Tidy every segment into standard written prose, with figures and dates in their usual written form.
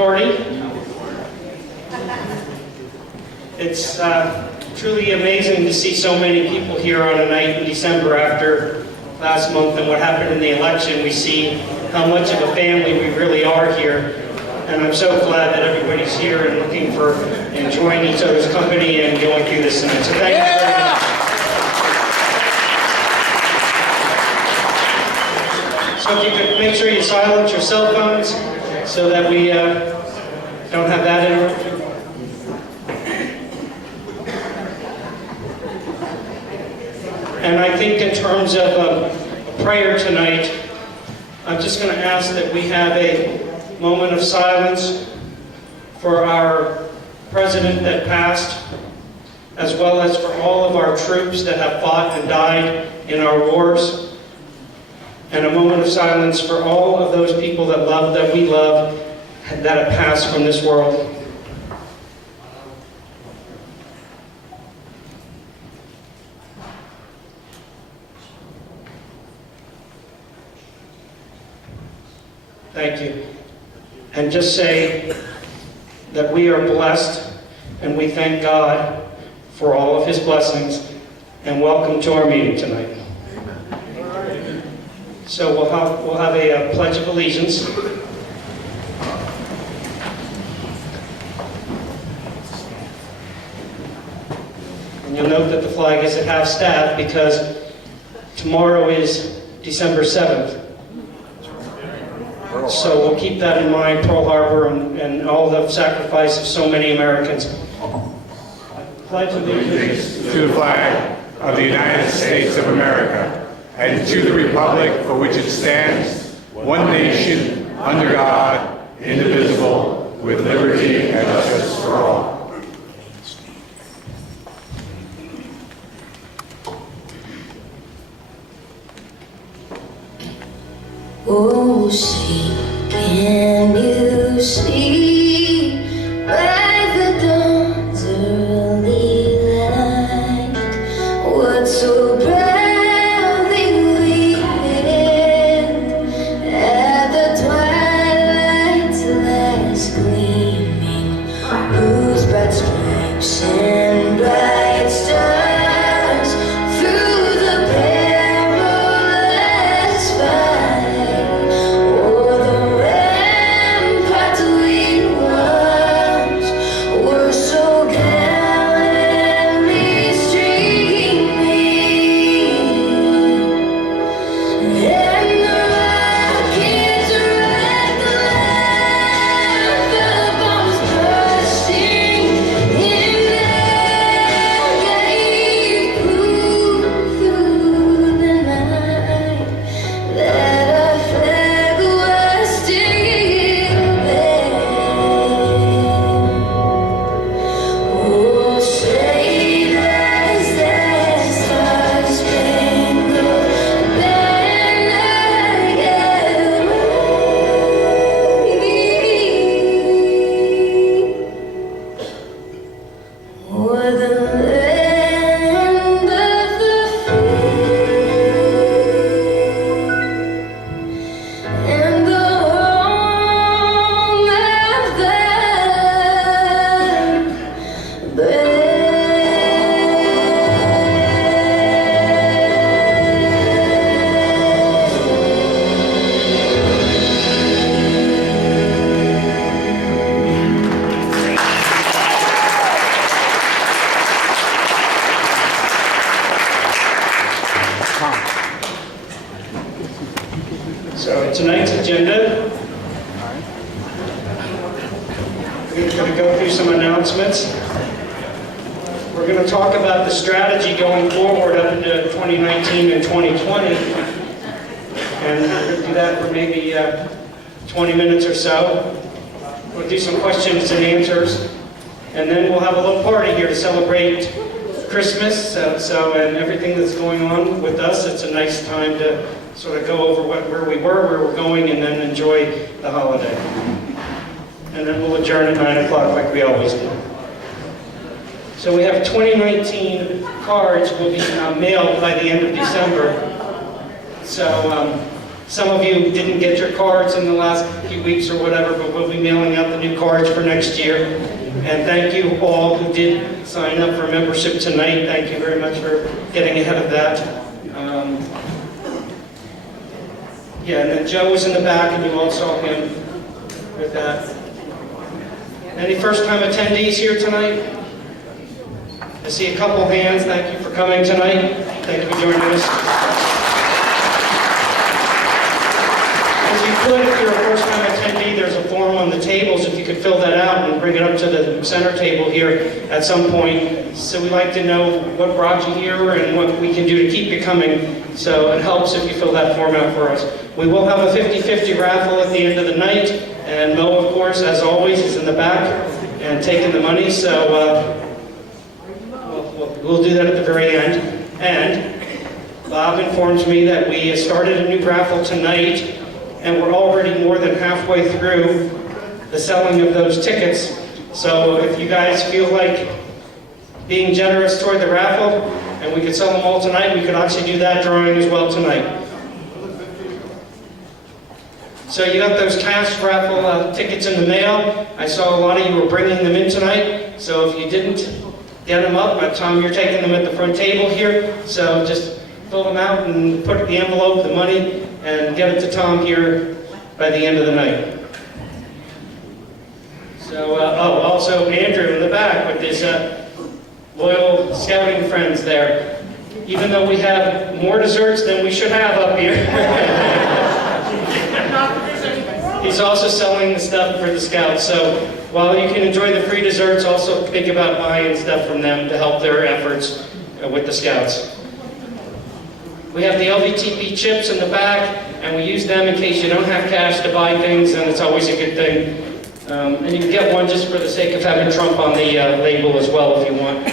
party. It's truly amazing to see so many people here on a night in December after last month and what happened in the election. We see how much of a family we really are here. And I'm so glad that everybody's here and looking for enjoying each other's company and going through this tonight. So thank you very much. So if you could make sure you silence your cell phones so that we don't have that interruption. And I think in terms of a prayer tonight, I'm just going to ask that we have a moment of silence for our president that passed, as well as for all of our troops that have fought and died in our wars, and a moment of silence for all of those people that we love, that have passed from this world. Thank you. And just say that we are blessed and we thank God for all of his blessings, and welcome to our meeting tonight. So we'll have a Pledge of Allegiance. And you'll note that the flag is at half-staff because tomorrow is December 7th. So we'll keep that in mind, Pearl Harbor and all the sacrifice of so many Americans. Pledge allegiance to the flag of the United States of America and to the republic for which it stands, one nation, under God, indivisible, with liberty and justice for all. Oh, see, can you see by the dawn's early light what so proudly we did at the twilight's last gleaming, whose bright stripes and bright stars through the perilous fight. So tonight's agenda, we're going to go through some announcements. We're going to talk about the strategy going forward up into 2019 and 2020. And we're going to do that for maybe 20 minutes or so. We'll do some questions and answers. And then we'll have a little party here to celebrate Christmas. And everything that's going on with us. It's a nice time to sort of go over where we were, where we're going, and then enjoy the holiday. And then we'll adjourn at 9 o'clock like we always do. So we have 2019 cards will be mailed by the end of December. So Some of you didn't get your cards in the last few weeks or whatever, but we'll be mailing out the new cards for next year. And thank you all who did sign up for membership tonight. Thank you very much for getting ahead of that. Yeah, and then Joe was in the back, and you all saw him with that. Any first-time attendees here tonight? I see a couple hands. Thank you for coming tonight. Thank you for joining us. If you could, if you're a first-time attendee, there's a form on the tables. If you could fill that out and bring it up to the center table here at some point. So we'd like to know what brought you here and what we can do to keep you coming. So it helps if you fill that form out for us. We will have a 50-50 raffle at the end of the night. And Mo, of course, as always, is in the back and taking the money. So we'll do that at the very end. And Bob informs me that we started a new raffle tonight, and we're already more than halfway through the selling of those tickets. So if you guys feel like being generous toward the raffle, and we could sell them all tonight, we could actually do that drawing as well tonight. So you got those cash raffle tickets in the mail. I saw a lot of you were bringing them in tonight. So if you didn't get them up, Tom, you're taking them at the front table here. So just fill them out and put the envelope, the money, and get it to Tom here by the end of the night. So, also Andrew in the back with his loyal scouting friends there. Even though we have more desserts than we should have up here. He's also selling the stuff for the Scouts. So while you can enjoy the free desserts, also think about buying stuff from them to help their efforts with the Scouts. We have the LVTP chips in the back, and we use them in case you don't have cash to buy things, and it's always a good thing. And you can get one just for the sake of having Trump on the label as well if you want.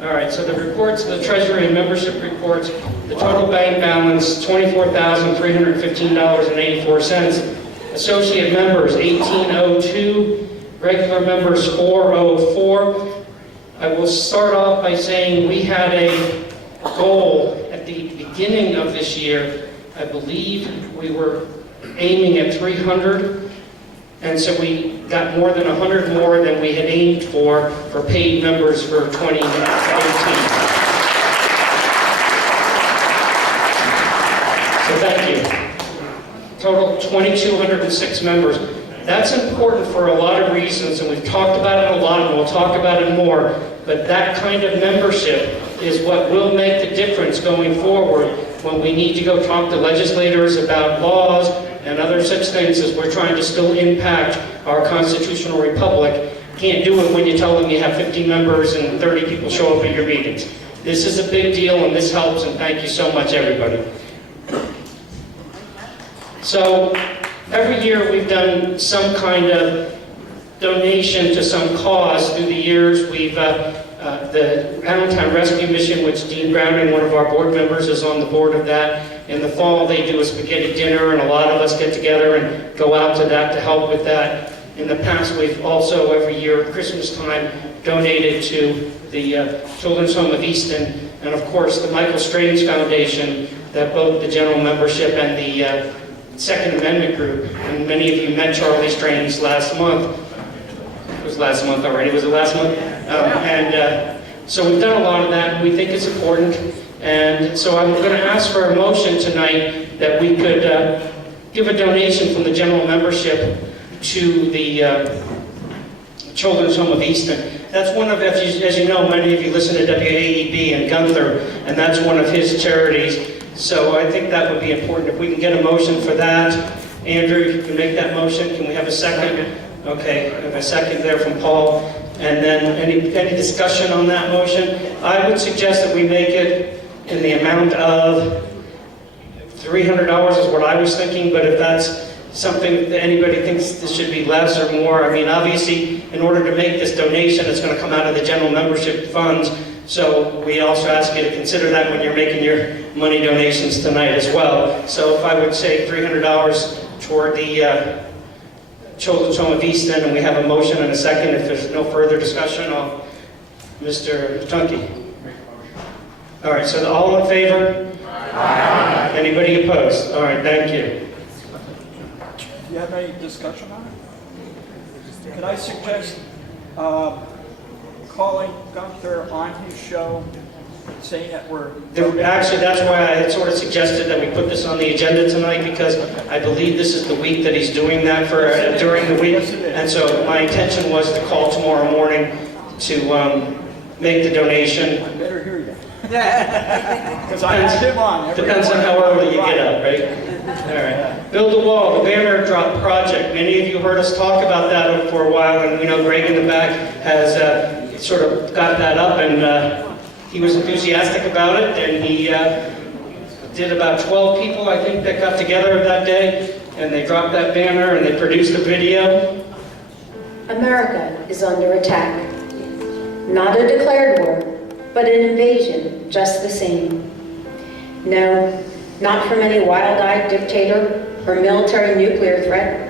All right, so the reports, the Treasury and membership reports, the total bank balance, $24,315.84. Associate members, 1,802. Regular members, 404. I will start off by saying we had a goal at the beginning of this year. I believe we were aiming at 300. And so we got more than 100 more than we had aimed for paid members for 2018. So thank you. Total 2,206 members. That's important for a lot of reasons, and we've talked about it a lot, and we'll talk about it more, but that kind of membership is what will make the difference going forward when we need to go talk to legislators about laws and other such things as we're trying to still impact our constitutional republic. Can't do it when you tell them you have 50 members and 30 people show up at your meetings. This is a big deal, and this helps, and thank you so much, everybody. So every year we've done some kind of donation to some cause through the years. We've the Allentown Rescue Mission, which Dean Browning, one of our board members, is on the board of that. In the fall, they do a spaghetti dinner, and a lot of us get together and go out to that to help with that. In the past, we've also, every year at Christmas time, donated to the Children's Home of Easton, and of course, the Michael Strange Foundation, that both the general membership and the Second Amendment group, and many of you met Charlie Strange last month. It was last month already, was it last month? So we've done a lot of that, and we think it's important. And so I'm going to ask for a motion tonight that we could give a donation from the general membership to the Children's Home of Easton. That's one of, as you know, many of you listen to WAEB and Gunther, and that's one of his charities. So I think that would be important. If we can get a motion for that. Andrew, you can make that motion. Can we have a second? Okay, I have a second there from Paul. And then any discussion on that motion? I would suggest that we make it in the amount of $300 is what I was thinking, but if that's something that anybody thinks this should be less or more, I mean, obviously, in order to make this donation, it's going to come out of the general membership funds. So we also ask you to consider that when you're making your money donations tonight as well. So if I would say $300 toward the Children's Home of Easton, and we have a motion and a second. If there's no further discussion, Mr. Tunke. All right, so all in favor? Aye. Anybody opposed? All right, thank you. Do you have any discussion on it? Can I suggest calling Gunther on his show, saying that we're... Actually, that's why I had sort of suggested that we put this on the agenda tonight, because I believe this is the week that he's doing that for during the week. And so my intention was to call tomorrow morning to make the donation. I better hear you. Because I had him on. Depends on how early you get up, right? All right. Build a Wall, the banner drop project. Many of you heard us talk about that for a while, and we know Greg in the back has sort of got that up, and he was enthusiastic about it, and he did about 12 people, I think, that got together that day, and they dropped that banner, and they produced a video. America is under attack. Not a declared war, but an invasion just the same. No, not from any wild-eyed dictator or military nuclear threat.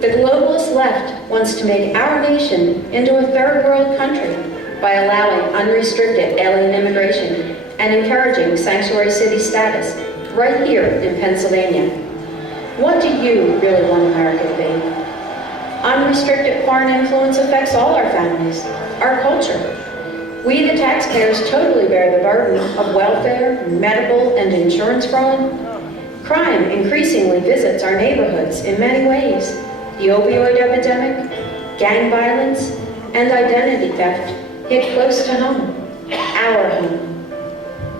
The globalist left wants to make our nation into a third world country by allowing unrestricted alien immigration and encouraging sanctuary city status right here in Pennsylvania. What do you really want America to be? Unrestricted foreign influence affects all our families, our culture. We, the taxpayers, totally bear the burden of welfare, medical, and insurance fraud. Crime increasingly visits our neighborhoods in many ways. The opioid epidemic, gang violence, and identity theft hit close to home, our home.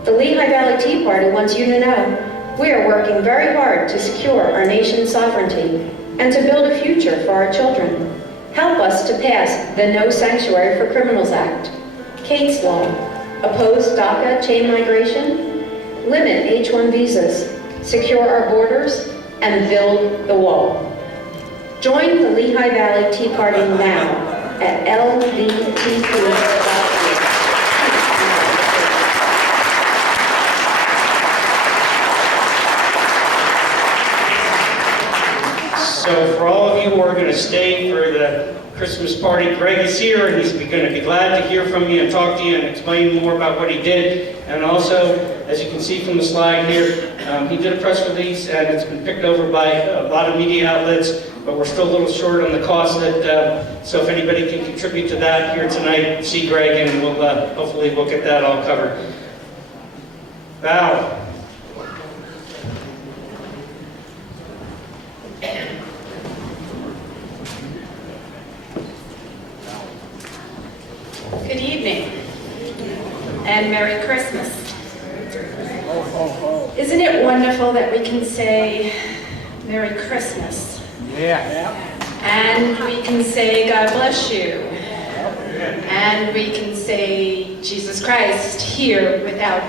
The Lehigh Valley Tea Party wants you to know we are working very hard to secure our nation's sovereignty and to build a future for our children. Help us to pass the No Sanctuary for Criminals Act, Kate's Law, oppose DACA chain migration, limit H-1 visas, secure our borders, and build the wall. Join the Lehigh Valley Tea Party now at LVTP.org. So for all of you who are going to stay for the Christmas party, Greg is here, and he's going to be glad to hear from you and talk to you and explain more about what he did. And also, as you can see from the slide here, he did a press release, and it's been picked over by a lot of media outlets, but we're still a little short on the cost. So if anybody can contribute to that here tonight, see Greg, and we'll hopefully we'll get that all covered. Val. Good evening, and Merry Christmas. Isn't it wonderful that we can say Merry Christmas? Yeah. And we can say God bless you. And we can say Jesus Christ here without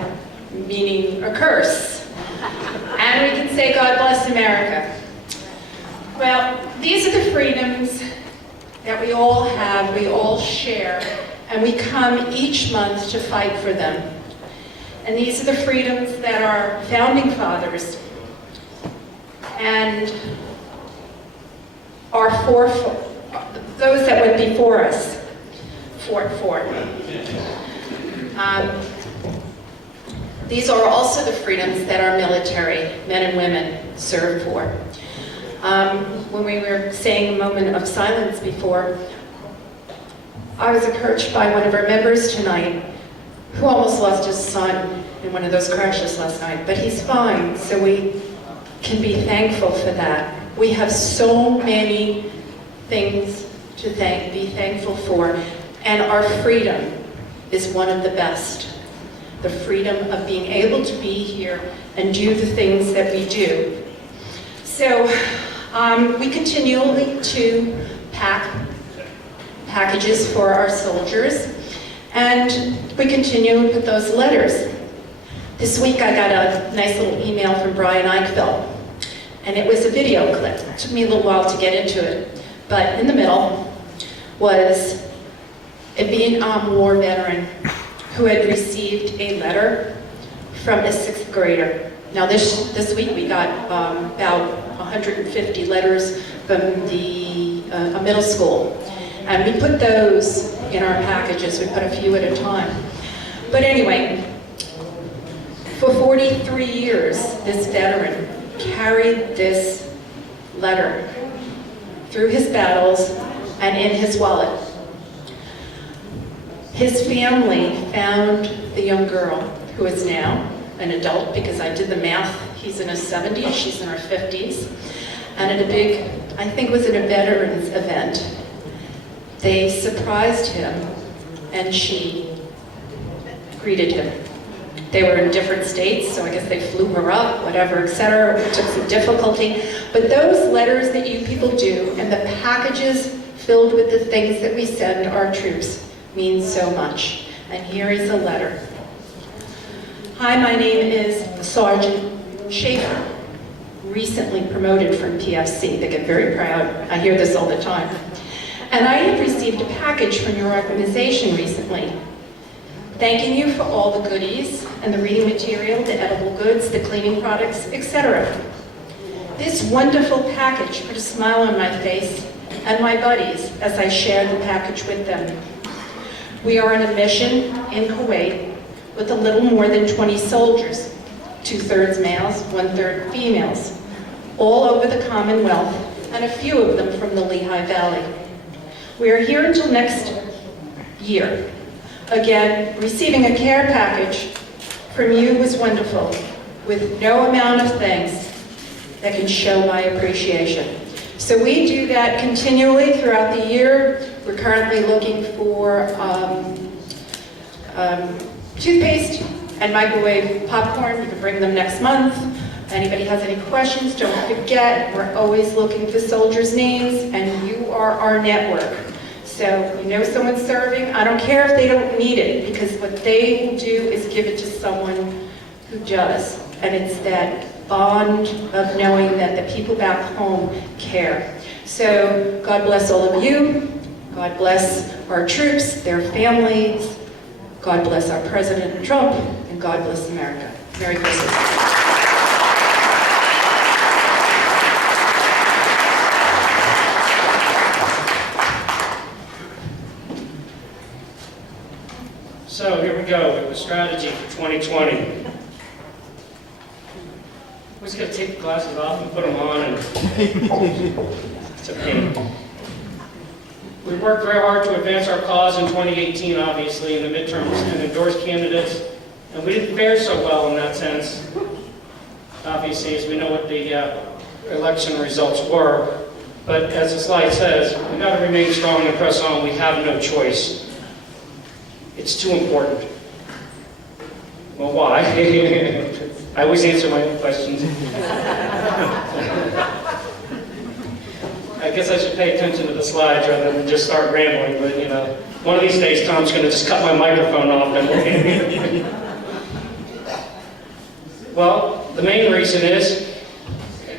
meaning a curse. And we can say God bless America. Well, these are the freedoms that we all have, we all share, and we come each month to fight for them. And these are the freedoms that our founding fathers and our those that went before us fought for. These are also the freedoms that our military men and women serve for. When we were saying a moment of silence before, I was approached by one of our members tonight who almost lost his son in one of those crashes last night, but he's fine, so we can be thankful for that. We have so many things to be thankful for, and our freedom is one of the best. The freedom of being able to be here and do the things that we do. So we continually to pack packages for our soldiers, and we continue with those letters. This week I got a nice little email from Brian Eichfeld, and it was a video clip. It took me a little while to get into it, but in the middle was a Vietnam War veteran who had received a letter from a 6th grader. Now this week we got about 150 letters from a middle school. And we put those in our packages. We put a few at a time. But anyway, For 43 years, this veteran carried this letter through his battles and in his wallet. His family found the young girl, who is now an adult, because I did the math. He's in his 70s, she's in her 50s. And at a big, I think it was at a veterans event, they surprised him and she greeted him. They were in different states, so I guess they flew her up, whatever, etc. It took some difficulty. But those letters that you people do and the packages filled with the things that we send our troops means so much. And here is a letter. Hi, my name is Sergeant Schaefer, recently promoted from PFC. They get very proud. I hear this all the time. And I have received a package from your organization recently, thanking you for all the goodies and the reading material, the edible goods, the cleaning products, etc. This wonderful package put a smile on my face and my buddies as I shared the package with them. We are on a mission in Kuwait with a little more than 20 soldiers, 2/3 males, 1/3 females, all over the Commonwealth, and a few of them from the Lehigh Valley. We are here until next year. Again, receiving a care package from you was wonderful, with no amount of thanks that can show my appreciation. So we do that continually throughout the year. We're currently looking for toothpaste and microwave popcorn. You can bring them next month. If anybody has any questions, don't forget, we're always looking for soldiers' names, and you are our network. So you know someone's serving, I don't care if they don't need it, because what they will do is give it to someone who does. And it's that bond of knowing that the people back home care. So God bless all of you. God bless our troops, their families. God bless our President Trump, and God bless America. Merry Christmas. So here we go with the strategy for 2020. We're just going to take the glasses off and put them on, and it's a pain. We worked very hard to advance our cause in 2018, obviously, in the midterms, and endorse candidates, and we didn't fare so well in that sense, obviously, as we know what the election results were. But as the slide says, we've got to remain strong and press on. We have no choice. It's too important. Well, why? I always answer my own questions. I guess I should pay attention to the slides rather than just start rambling, but you know, one of these days Tom's going to just cut my microphone off. And well, the main reason is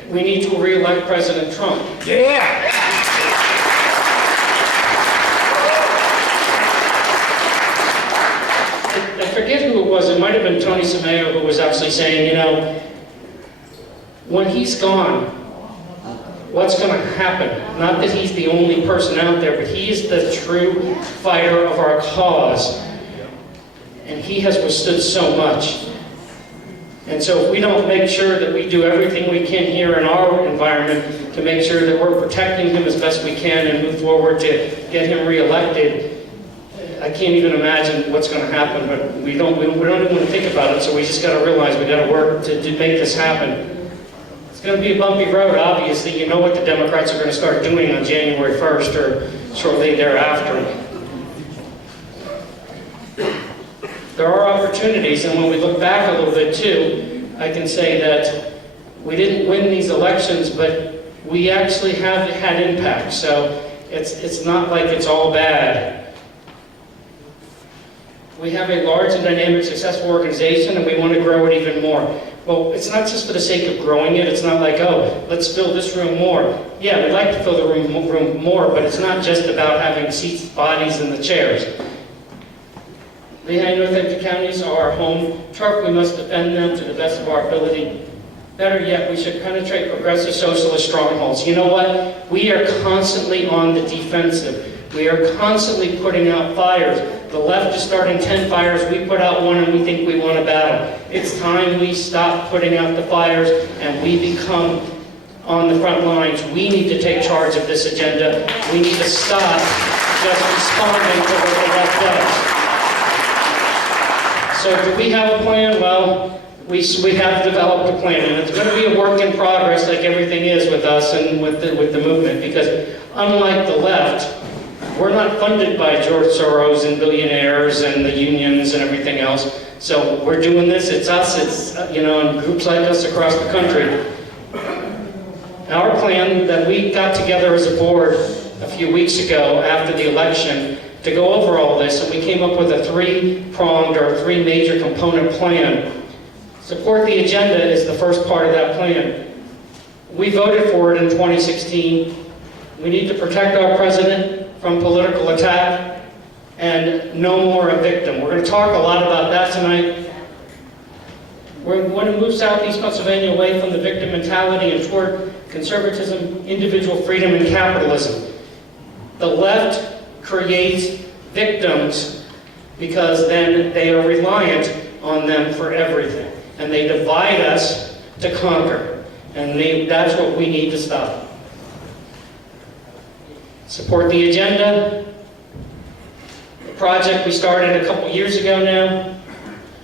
we need to re-elect President Trump. Yeah! I forget who it was. It might have been Tony Sameo who was actually saying, you know, when he's gone, what's going to happen? Not that he's the only person out there, but he is the true fighter of our cause. And he has withstood so much. And so if we don't make sure that we do everything we can here in our environment to make sure that we're protecting him as best we can and move forward to get him reelected, I can't even imagine what's going to happen, but we don't even want to think about it, so we just got to realize we got to work to make this happen. It's going to be a bumpy road, obviously. You know what the Democrats are going to start doing on January 1st or shortly thereafter. There are opportunities, and when we look back a little bit too, I can say that we didn't win these elections, but we actually have had impact, so it's not like it's all bad. We have a large and dynamic, successful organization, and we want to grow it even more. Well, it's not just for the sake of growing it. It's not like, oh, let's fill this room more. Yeah, we'd like to fill the room more, but it's not just about having seats, bodies, and the chairs. Lehigh and North Hampton counties are our home turf. We must defend them to the best of our ability. Better yet, we should penetrate progressive socialist strongholds. You know what? We are constantly on the defensive. We are constantly putting out fires The left is starting 10 fires, we put out one and we think we won a battle. It's time we stop putting out the fires and we become on the front lines. We need to take charge of this agenda. We need to stop just responding to what the left does. So do we have a plan? Well, we have developed a plan, and it's going to be a work in progress like everything is with us and with the movement, because unlike the left, we're not funded by George Soros and billionaires and the unions and everything else. So we're doing this, it's us, it's, and groups like us across the country. Our plan that we got together as a board a few weeks ago after the election to go over all this, and we came up with a three-pronged or three major component plan. Support the agenda is the first part of that plan. We voted for it in 2016. We need to protect our president from political attack and no more a victim. We're going to talk a lot about that tonight. We're going to move Southeast Pennsylvania away from the victim mentality and toward conservatism, individual freedom, and capitalism. The left creates victims because then they are reliant on them for everything. And they divide us to conquer. And that's what we need to stop. Support the agenda. The project we started a couple years ago now,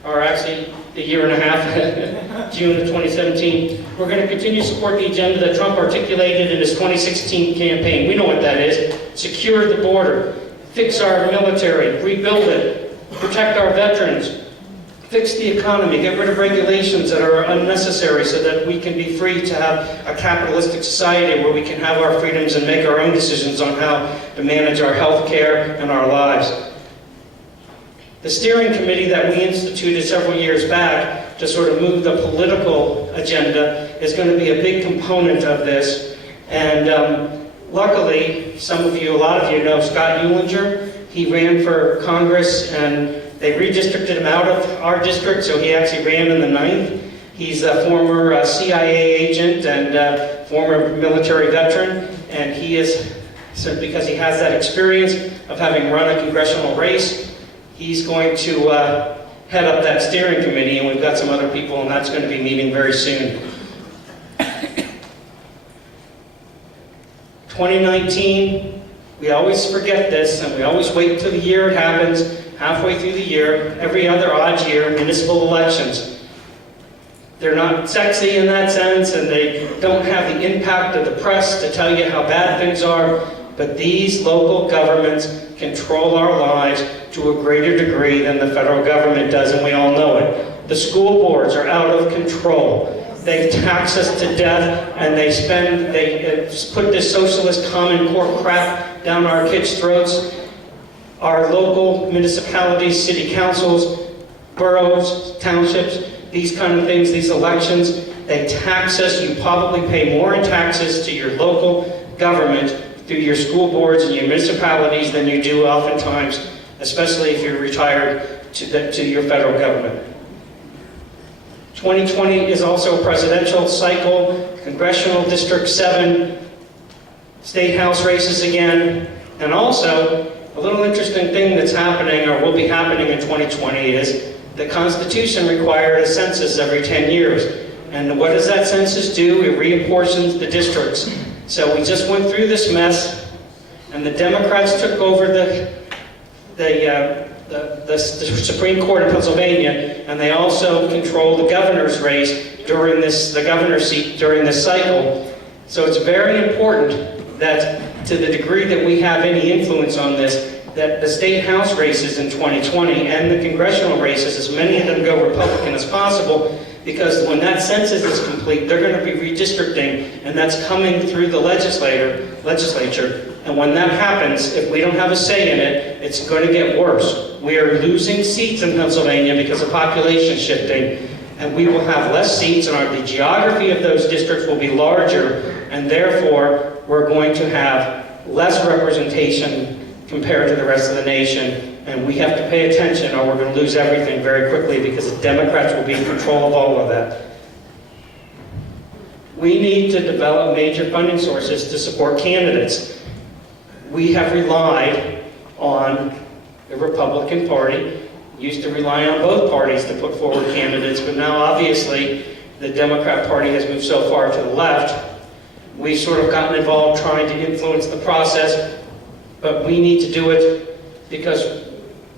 or actually a year and a half, June of 2017. We're going to continue to support the agenda that Trump articulated in his 2016 campaign. We know what that is. Secure the border, fix our military, rebuild it, protect our veterans, fix the economy, get rid of regulations that are unnecessary so that we can be free to have a capitalistic society where we can have our freedoms and make our own decisions on how to manage our health care and our lives. The steering committee that we instituted several years back to sort of move the political agenda is going to be a big component of this. And luckily, a lot of you know Scott Eulinger. He ran for Congress and they redistricted him out of our district, so he actually ran in the 9th. He's a former CIA agent and former military veteran, and he is, so because he has that experience of having run a congressional race, he's going to head up that steering committee, and we've got some other people, and that's going to be meeting very soon. 2019, we always forget this, and we always wait until the year it happens. Halfway through the year, every other odd year, municipal elections. They're not sexy in that sense, and they don't have the impact of the press to tell you how bad things are, but these local governments control our lives to a greater degree than the federal government does, and we all know it. The school boards are out of control. They tax us to death, and they put this socialist Common Core crap down our kids' throats. Our local municipalities, city councils, boroughs, townships, these kind of things, these elections, they tax us. You probably pay more in taxes to your local government through your school boards and your municipalities than you do oftentimes, especially if you're retired, to your federal government. 2020 is also a presidential cycle, congressional District 7, state house races again, and also a little interesting thing that's happening, or will be happening in 2020, is the Constitution required a census every 10 years. And what does that census do? It reapportions the districts. So we just went through this mess, and the Democrats took over the Supreme Court of Pennsylvania, and they also control the governor's race during the governor's seat during this cycle. So it's very important that, to the degree that we have any influence on this, that the state house races in 2020 and the congressional races, as many of them go Republican as possible, because when that census is complete, they're going to be redistricting, and that's coming through the legislature. And when that happens, if we don't have a say in it, it's going to get worse. We are losing seats in Pennsylvania because of population shifting, and we will have less seats, and the geography of those districts will be larger, and therefore we're going to have less representation compared to the rest of the nation, and we have to pay attention or we're going to lose everything very quickly because the Democrats will be in control of all of that. We need to develop major funding sources to support candidates. We have relied on the Republican Party used to rely on both parties to put forward candidates, but now obviously the Democrat Party has moved so far to the left. We've sort of gotten involved trying to influence the process, but we need to do it because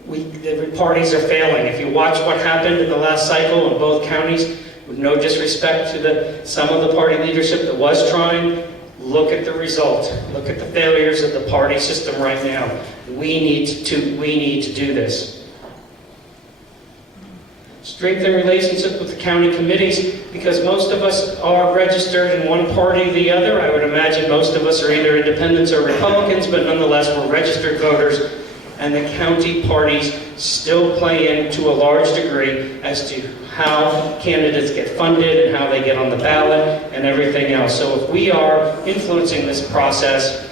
the parties are failing. If you watch what happened in the last cycle in both counties, with no disrespect to some of the party leadership that was trying, look at the result. Look at the failures of the party system right now. We need to do this. Strengthen relationships with the county committees, because most of us are registered in one party or the other. I would imagine most of us are either independents or Republicans, but nonetheless we're registered voters, and the county parties still play in to a large degree as to how candidates get funded and how they get on the ballot and everything else. So if we are influencing this process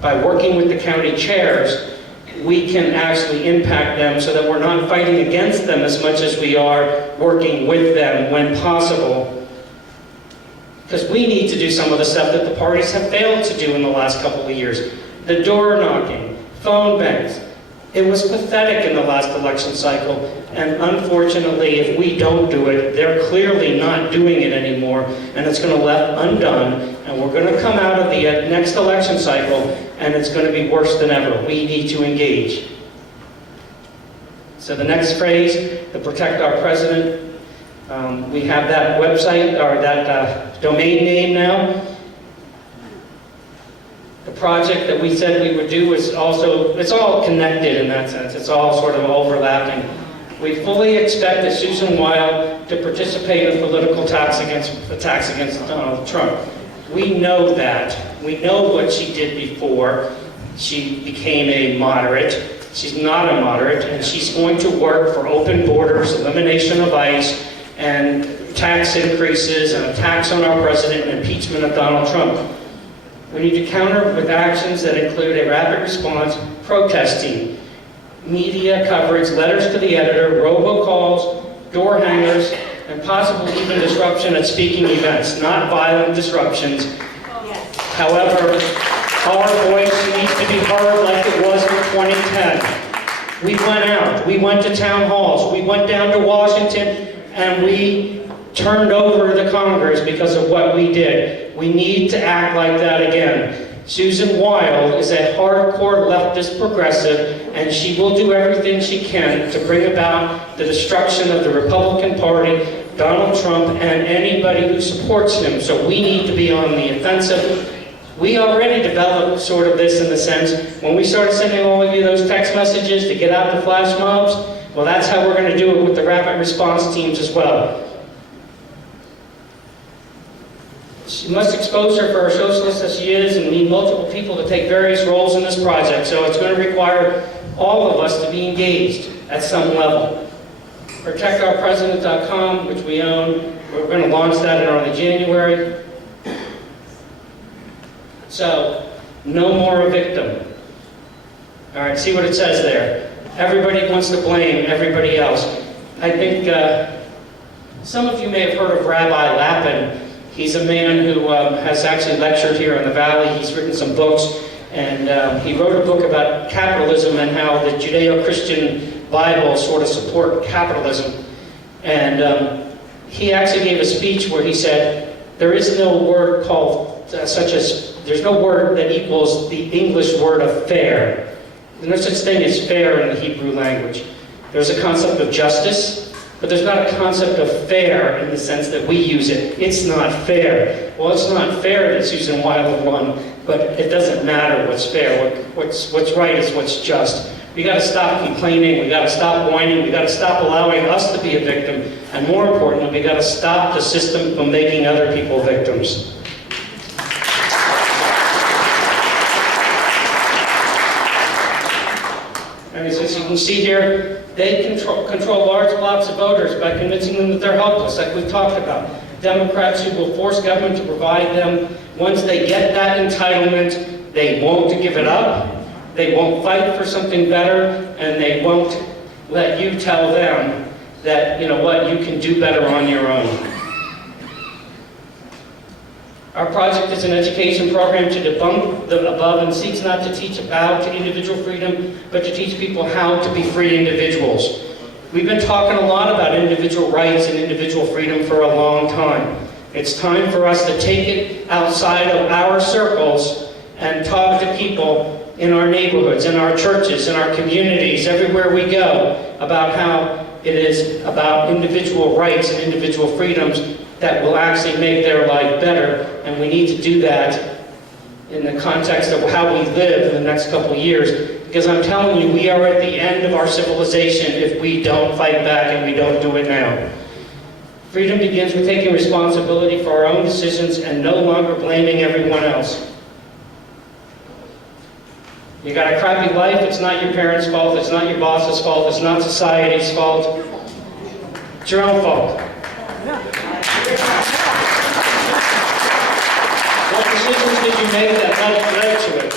by working with the county chairs, we can actually impact them so that we're not fighting against them as much as we are working with them when possible. Because we need to do some of the stuff that the parties have failed to do in the last couple of years. The door knocking, phone banks. It was pathetic in the last election cycle, and unfortunately, if we don't do it, they're clearly not doing it anymore, and it's going to be left undone, and we're going to come out of the next election cycle, and it's going to be worse than ever. We need to engage. So the next phrase, to protect our president, we have that website, or that domain name now. The project that we said we would do is also, it's all connected in that sense. It's all sort of overlapping. We fully expect that Susan Wild to participate in political attacks against Donald Trump. We know that. We know what she did before she became a moderate. She's not a moderate, and she's going to work for open borders, elimination of ICE, and tax increases, and attacks on our president, and impeachment of Donald Trump. We need to counter with actions that include a rapid response, protesting, media coverage, letters to the editor, robocalls, door hangers, and possible even disruption at speaking events, not violent disruptions. However, our voice needs to be heard like it was in 2010. We went out, we went to town halls, we went down to Washington, and we turned over the Congress because of what we did. We need to act like that again. Susan Wild is a hardcore leftist progressive, and she will do everything she can to bring about the destruction of the Republican Party, Donald Trump, and anybody who supports him. So we need to be on the offensive. We already developed sort of this in the sense, when we started sending all of you those text messages to get out the flash mobs, well, that's how we're going to do it with the rapid response teams as well. She must expose her for a socialist as she is, and need multiple people to take various roles in this project. So it's going to require all of us to be engaged at some level. ProtectOurPresident.com, which we own. We're going to launch that in early January. So, no more a victim. All right, see what it says there. Everybody wants to blame everybody else. I think some of you may have heard of Rabbi Lapin. He's a man who has actually lectured here in the Valley. He's written some books, and he wrote a book about capitalism and how the Judeo-Christian Bible sort of support capitalism. And he actually gave a speech where he said, there is no word called there's no word that equals the English word of fair. There's no such thing as fair in the Hebrew language. There's a concept of justice, but there's not a concept of fair in the sense that we use it. It's not fair. Well, it's not fair that Susan Wild won, but it doesn't matter what's fair. What's right is what's just. We got to stop complaining. We got to stop whining. We got to stop allowing us to be a victim. And more importantly, we got to stop the system from making other people victims. And as you can see here, they control large blocks of voters by convincing them that they're helpless, like we've talked about. Democrats who will force government to provide them. Once they get that entitlement, they won't give it up. They won't fight for something better, and they won't let you tell them that, you know what, you can do better on your own. Our project is an education program to debunk the above and seeks not to teach about individual freedom, but to teach people how to be free individuals. We've been talking a lot about individual rights and individual freedom for a long time. It's time for us to take it outside of our circles and talk to people in our neighborhoods, in our churches, in our communities, everywhere we go, about how it is about individual rights and individual freedoms that will actually make their life better, and we need to do that in the context of how we live in the next couple of years, because I'm telling you, we are at the end of our civilization if we don't fight back and we don't do it now. Freedom begins with taking responsibility for our own decisions and no longer blaming everyone else. You got a crappy life, it's not your parents' fault, it's not your boss's fault, it's not society's fault. It's your own fault. What decisions did you make that led to it?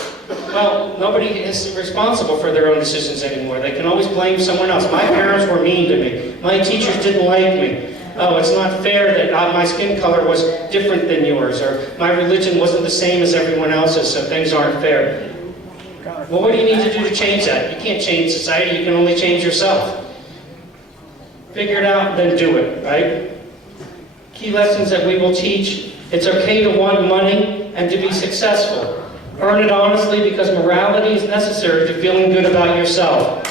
Well, nobody is responsible for their own decisions anymore. They can always blame someone else. My parents were mean to me. My teachers didn't like me. Oh, it's not fair that my skin color was different than yours, or my religion wasn't the same as everyone else's, so things aren't fair. Well, what do you need to do to change that? You can't change society, you can only change yourself. Figure it out, then do it, right? Key lessons that we will teach: it's okay to want money and to be successful. Earn it honestly, because morality is necessary to feeling good about yourself.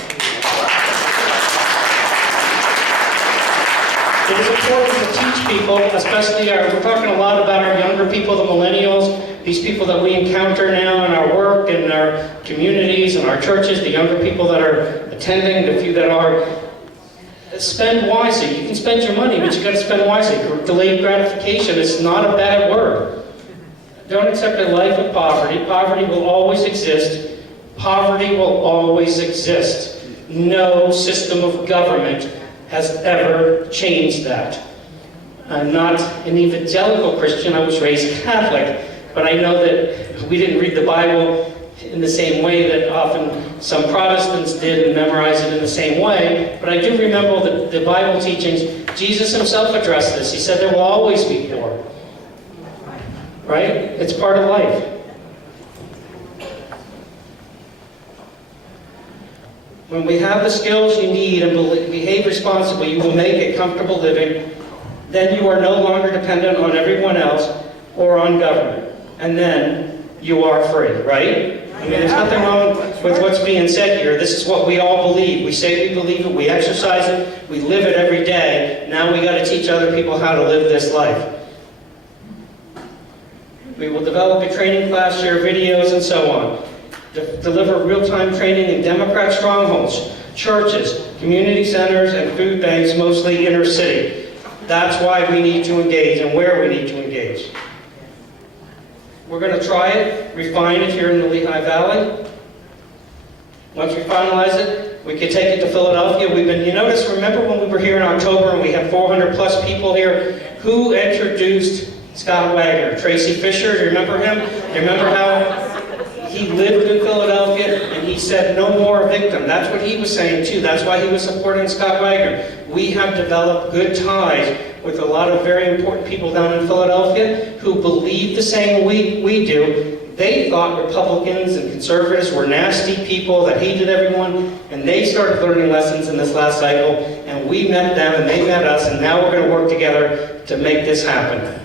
It is important to teach people, especially we're talking a lot about our younger people, the millennials, these people that we encounter now in our work, in our communities, in our churches, the younger people that are attending, the few that are. Spend wisely. You can spend your money, but you got to spend wisely. Delayed gratification is not a bad word. Don't accept a life of poverty. Poverty will always exist. Poverty will always exist. No system of government has ever changed that. I'm not an evangelical Christian. I was raised Catholic, but I know that we didn't read the Bible in the same way that often some Protestants did and memorize it in the same way. But I do remember the Bible teachings. Jesus himself addressed this. He said there will always be poor. Right? It's part of life. When we have the skills you need and behave responsibly, you will make a comfortable living. Then you are no longer dependent on everyone else or on government. And then you are free, right? I mean, there's nothing wrong with what's being said here. This is what we all believe. We say we believe it, we exercise it, we live it every day. Now we got to teach other people how to live this life. We will develop a training class, share videos, and so on. Deliver real-time training in Democrat strongholds, churches, community centers, and food banks, mostly inner city. That's why we need to engage and where we need to engage. We're going to try it, refine it here in the Lehigh Valley. Once we finalize it, we can take it to Philadelphia. You notice, remember when we were here in October and we had 400 plus people here? Who introduced Scott Wagner? Tracy Fisher, do you remember him? Do you remember how he lived in Philadelphia and he said, no more victim? That's what he was saying too. That's why he was supporting Scott Wagner. We have developed good ties with a lot of very important people down in Philadelphia who believe the same we do. They thought Republicans and conservatives were nasty people that hated everyone, and they started learning lessons in this last cycle, and we met them and they met us, and now we're going to work together to make this happen.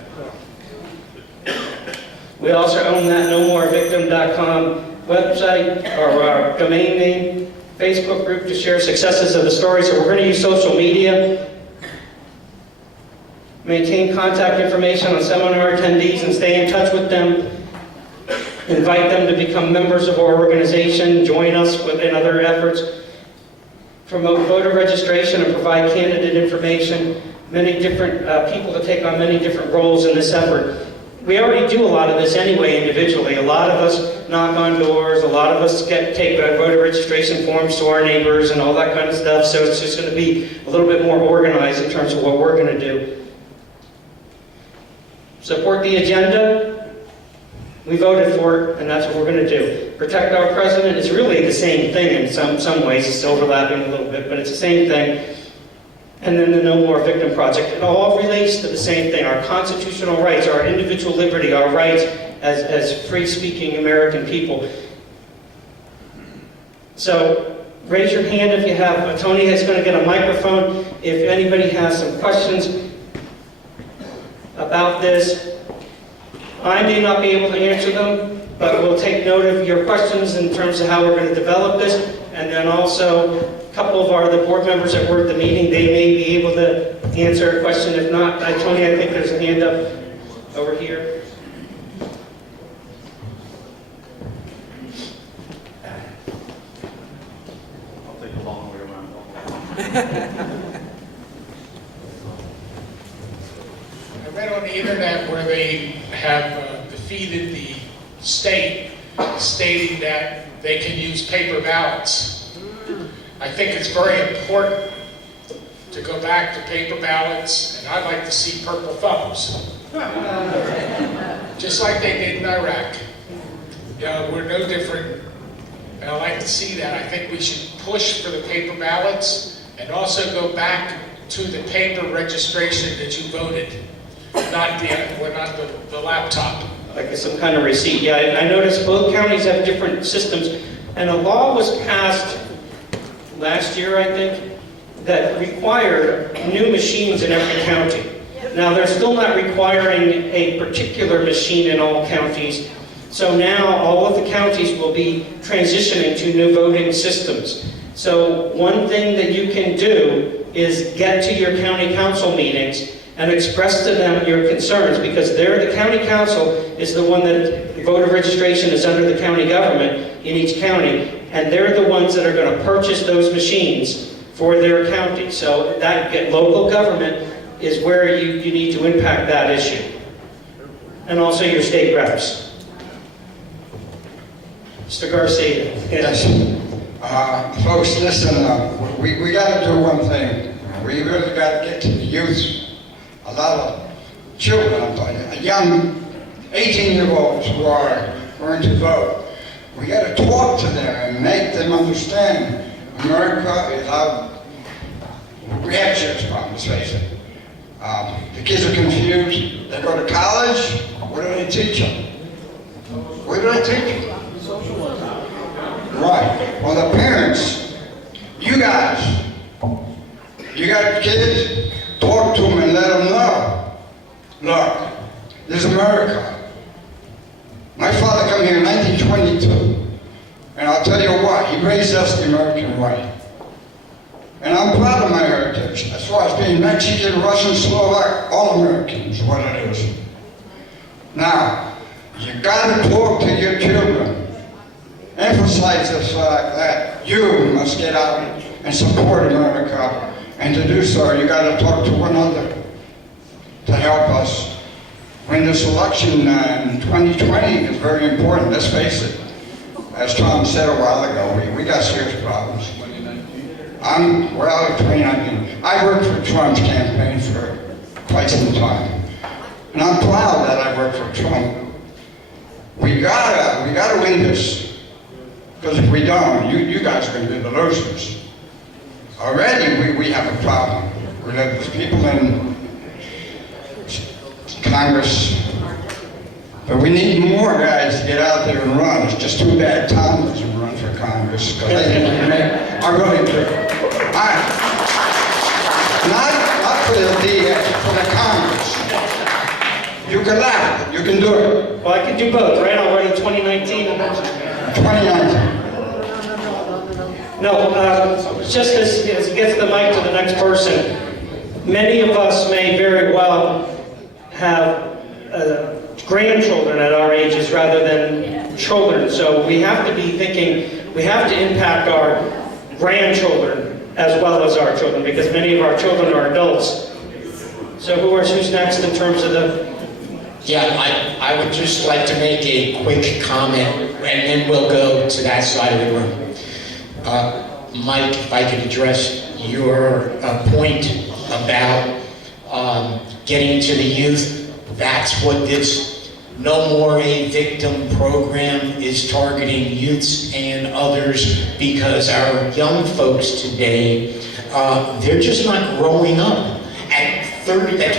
We also own that nomorevictim.com website, or our domain name, Facebook group to share successes of the story. So we're going to use social media, maintain contact information on seminar attendees and stay in touch with them, invite them to become members of our organization, join us in other efforts, promote voter registration and provide candidate information, many different people to take on many different roles in this effort. We already do a lot of this anyway individually. A lot of us knock on doors, a lot of us take voter registration forms to our neighbors and all that kind of stuff, so it's just going to be a little bit more organized in terms of what we're going to do. Support the agenda. We voted for it, and that's what we're going to do. Protect our president is really the same thing in some ways. It's overlapping a little bit, but it's the same thing. and then the No More Victim Project. It all relates to the same thing, our constitutional rights, our individual liberty, our rights as free-speaking American people. So raise your hand if you have, Tony is going to get a microphone. If anybody has some questions about this, I may not be able to answer them, but we'll take note of your questions in terms of how we're going to develop this. And then also, a couple of our other board members that were at the meeting, they may be able to answer a question. If not, Tony, I think there's a hand up over here. I'll take a long way around. I read on the internet where they have defeated the state, stating that they can use paper ballots. I think it's very important to go back to paper ballots, and I'd like to see purple thumbs. Just like they did in Iraq. You know, we're no different, and I'd like to see that. I think we should push for the paper ballots and also go back to the paper registration that you voted. Not the laptop. Like some kind of receipt. Yeah, I noticed both counties have different systems. And a law was passed last year, I think, that required new machines in every county. Now, they're still not requiring a particular machine in all counties. So now all of the counties will be transitioning to new voting systems. So one thing that you can do is get to your county council meetings and express to them your concerns, because the county council is the one that voter registration is under the county government in each county, and they're the ones that are going to purchase those machines for their county. So that local government is where you need to impact that issue. And also your state reps. Mr. Garcia. Yes. Folks, listen, we got to do one thing. We really got to get to the youth. A lot of children, young 18-year-olds who are going to vote. We got to talk to them and make them understand America is our. We have serious problems, face it. The kids are confused. They go to college. What do they teach them? What do they teach them? Right. Well, the parents, you guys, you got kids. Talk to them and let them know. Look, this is America. My father came here in 1922, and I'll tell you what, he raised us the American way. And I'm proud of my heritage, as far as being Mexican, Russian, Slovak, all Americans, what it is. Now, you gotta talk to your children. Emphasize the fact that you must get out and support America. And to do so, you got to talk to one another to help us. When this election in 2020 is very important, let's face it. As Tom said a while ago, we got serious problems. 2019. I worked for Trump's campaign for quite some time. And I'm proud that I worked for Trump. We gotta win this. Because if we don't, you guys are going to be the losers. Already we have a problem. We have people in Congress, but we need more guys to get out there and run. It's just too bad Tom doesn't run for Congress, because I really do. Not for the Congress. You can laugh, you can do it. Well, I can do both, right? I'll run in 2019. 2019. No, just as he gets the mic to the next person, many of us may very well have grandchildren at our ages rather than children. So we have to be thinking, we have to impact our grandchildren as well as our children, because many of our children are adults. So who's next in terms of the... Yeah, I would just like to make a quick comment, and then we'll go to that side of the room. Mike, if I could address your point about getting to the youth, that's what this No More a Victim program is targeting youths and others because our young folks today, they're just not growing up. At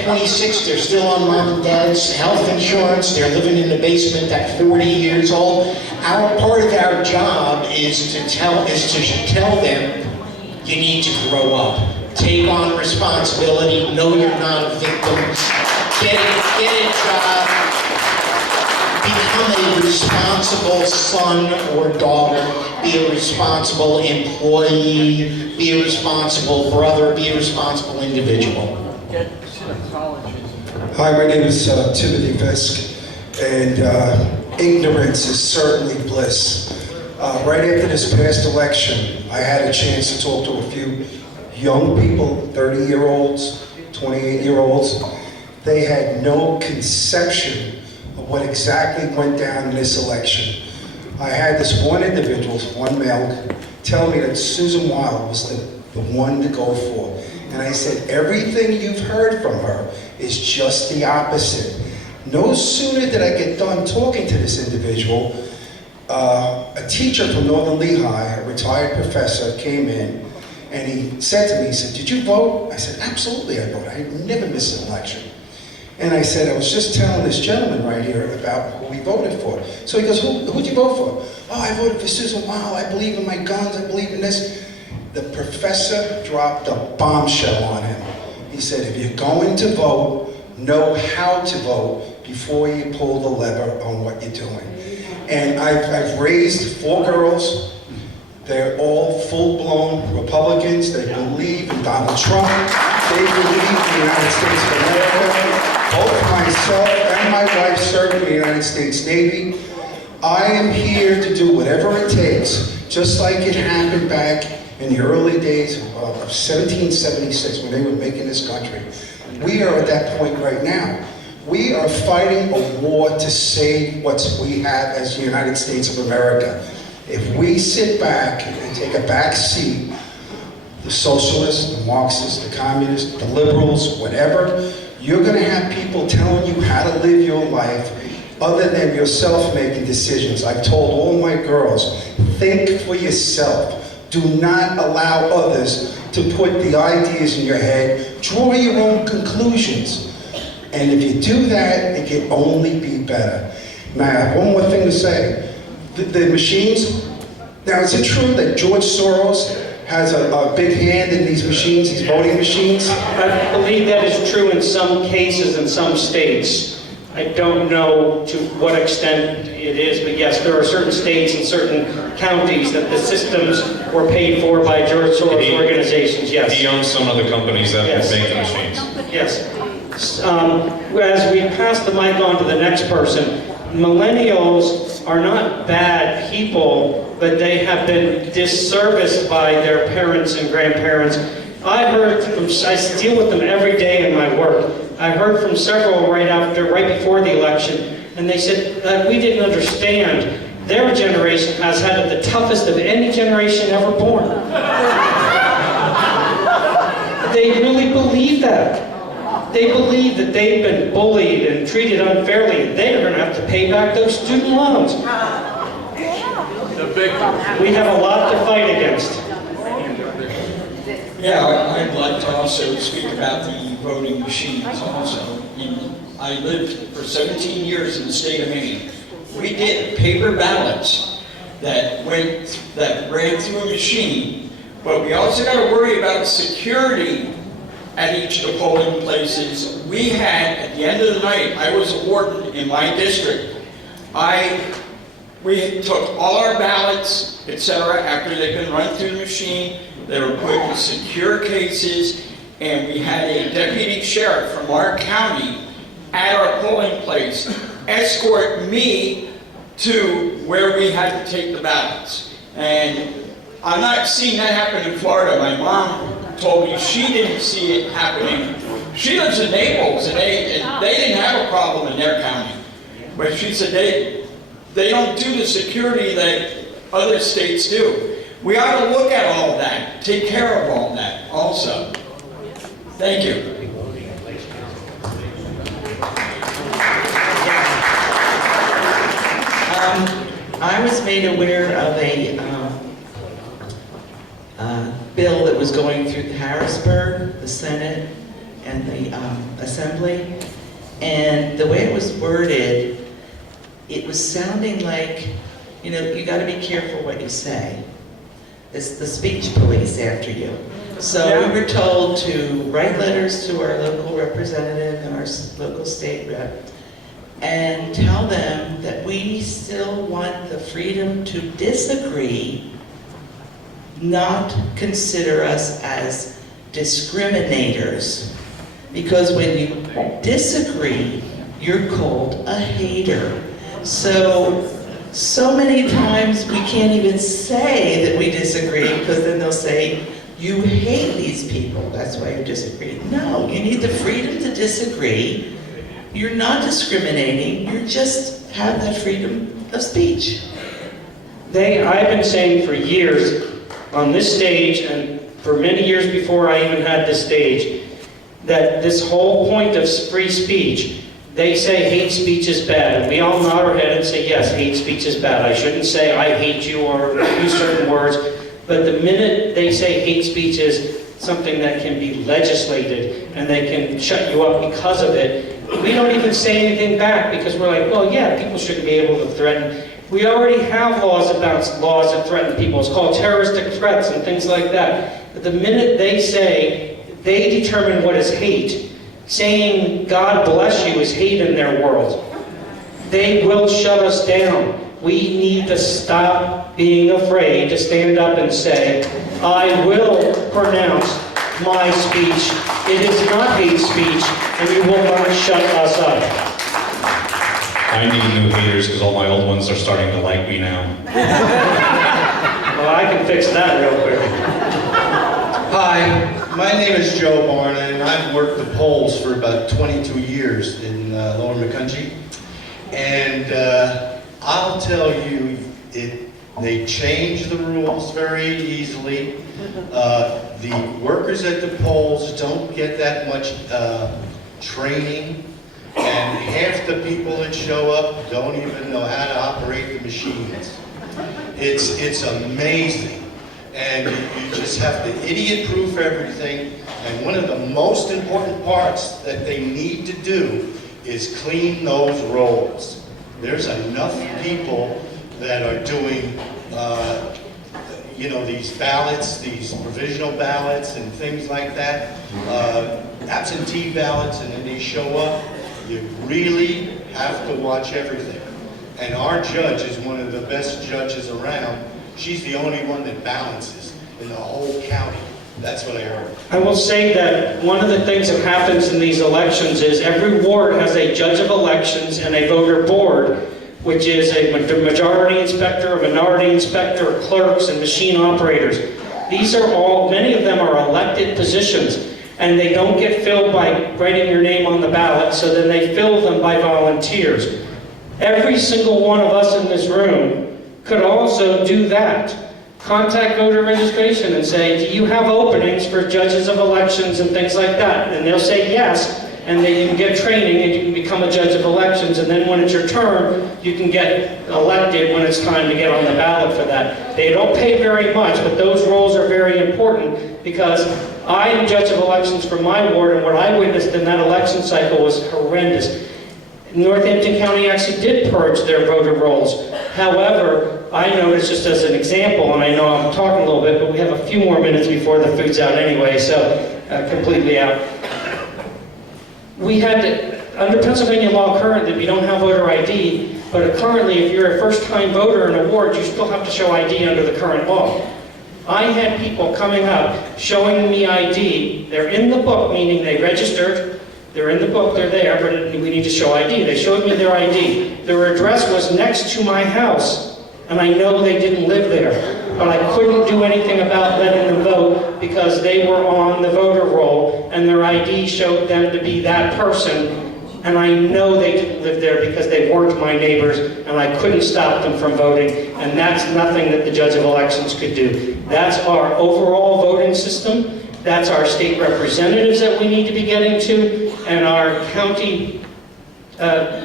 26, they're still on mom and dad's health insurance. They're living in the basement at 40 years old. Part of our job is to tell them, you need to grow up. Take on responsibility. Know you're not a victim. Get a job. Become a responsible son or daughter. Be a responsible employee. Be a responsible brother. Be a responsible individual. Get to the colleges. Hi, my name is Timothy Fisk, and ignorance is certainly bliss. Right after this past election, I had a chance to talk to a few young people, 30-year-olds, 28-year-olds. They had no conception of what exactly went down in this election. I had this one individual, one male, tell me that Susan Wild was the one to go for. And I said, everything you've heard from her is just the opposite. No sooner did I get done talking to this individual, a teacher from Northern Lehigh, a retired professor, came in and he said to me, he said, did you vote? I said, absolutely I voted. I never miss an election. And I said, I was just telling this gentleman right here about who we voted for. So he goes, who'd you vote for? Oh, I voted for Susan Wild. I believe in my guns. I believe in this. The professor dropped a bombshell on him. He said, if you're going to vote, know how to vote before you pull the lever on what you're doing. And I've raised 4 girls. They're all full-blown Republicans. They believe in Donald Trump. They believe in the United States of America. Both myself and my wife served in the United States Navy. I am here to do whatever it takes, just like it happened back in the early days of 1776 when they were making this country. We are at that point right now. We are fighting a war to save what we have as the United States of America. If we sit back and take a back seat, the socialists, the Marxists, the communists, the liberals, whatever, you're going to have people telling you how to live your life other than yourself making decisions. I've told all my girls, think for yourself. Do not allow others to put the ideas in your head. Draw your own conclusions. And if you do that, it can only be better. Now, I have one more thing to say. The machines, now is it true that George Soros has a big hand in these machines, these voting machines? I believe that is true in some cases in some states. I don't know to what extent it is, but yes, there are certain states and certain counties that the systems were paid for by George Soros organizations, yes. He owns some of the companies that make the machines. Yes. As we pass the mic on to the next person, millennials are not bad people, but they have been disserviced by their parents and grandparents. I deal with them every day in my work. I heard from several right before the election, and they said that we didn't understand. Their generation has had the toughest of any generation ever born. They really believe that. They believe that they've been bullied and treated unfairly, and they're going to have to pay back those student loans. We have a lot to fight against. Yeah, I'd like to also speak about the voting machines also. I lived for 17 years in the state of Maine. We did paper ballots that ran through a machine, but we also got to worry about security at each of the polling places. We had, at the end of the night, I was a warden in my district. We took all our ballots, etc., after they'd been run through the machine. They were put in secure cases, and we had a deputy sheriff from our county at our polling place escort me to where we had to take the ballots. And I'm not seeing that happen in Florida. My mom told me she didn't see it happening. She lives in Naples, and they didn't have a problem in their county. But she said they don't do the security that other states do. We ought to look at all of that, take care of all that also. Thank you. I was made aware of a bill that was going through Harrisburg, the Senate, and the Assembly, and the way it was worded, it was sounding like, you know, you got to be careful what you say. It's the speech police after you. So we were told to write letters to our local representative and our local state rep and tell them that we still want the freedom to disagree, not consider us as discriminators. Because when you disagree, you're called a hater. So many times we can't even say that we disagree, because then they'll say, you hate these people, that's why you disagree. No, you need the freedom to disagree. You're not discriminating, you just have that freedom of speech. I've been saying for years on this stage, and for many years before I even had this stage, that this whole point of free speech, they say hate speech is bad, and we all nod our head and say, yes, hate speech is bad. I shouldn't say I hate you or use certain words, but the minute they say hate speech is something that can be legislated and they can shut you up because of it, we don't even say anything back because we're like, well, yeah, people shouldn't be able to threaten. We already have laws that threaten people. It's called terroristic threats and things like that. But the minute they say, they determine what is hate, saying God bless you is hate in their world, they will shut us down. We need to stop being afraid to stand up and say, I will pronounce my speech. It is not hate speech, and you will not shut us up. I need new haters because all my old ones are starting to like me now. Well, I can fix that real quick. Hi, my name is Joe Barna, and I've worked the polls for about 22 years in Lower McCountry. And I'll tell you, they change the rules very easily. The workers at the polls don't get that much training, and half the people that show up don't even know how to operate the machines. It's amazing. And you just have to idiot-proof everything. And one of the most important parts that they need to do is clean those rolls. There's enough people that are doing, these ballots, these provisional ballots and things like that, absentee ballots, and then they show up. You really have to watch everything. And our judge is one of the best judges around. She's the only one that balances in the whole county. That's what I heard. I will say that one of the things that happens in these elections is every ward has a judge of elections and a voter board, which is a majority inspector, a minority inspector, clerks, and machine operators. These are all, many of them are elected positions, and they don't get filled by writing your name on the ballot, so then they fill them by volunteers. Every single one of us in this room could also do that. Contact voter registration and say, do you have openings for judges of elections and things like that? And they'll say yes, and then you can get training and you can become a judge of elections, and then when it's your turn, you can get elected when it's time to get on the ballot for that. They don't pay very much, but those roles are very important because I am judge of elections for my ward, and what I witnessed in that election cycle was horrendous. Northampton County actually did purge their voter rolls. However, I noticed, just as an example, and I know I'm talking a little bit, but we have a few more minutes before the food's out anyway, so completely out. We had to, under Pennsylvania law currently, we don't have voter ID, but currently if you're a first-time voter in a ward, you still have to show ID under the current law. I had people coming up showing me ID. They're in the book, meaning they registered. They're in the book, they're there, but we need to show ID. They showed me their ID. Their address was next to my house, and I know they didn't live there. But I couldn't do anything about letting them vote because they were on the voter roll, and their ID showed them to be that person, and I know they didn't live there because they weren't my neighbors, and I couldn't stop them from voting, and that's nothing that the judge of elections could do. That's our overall voting system. That's our state representatives that we need to be getting to, and our county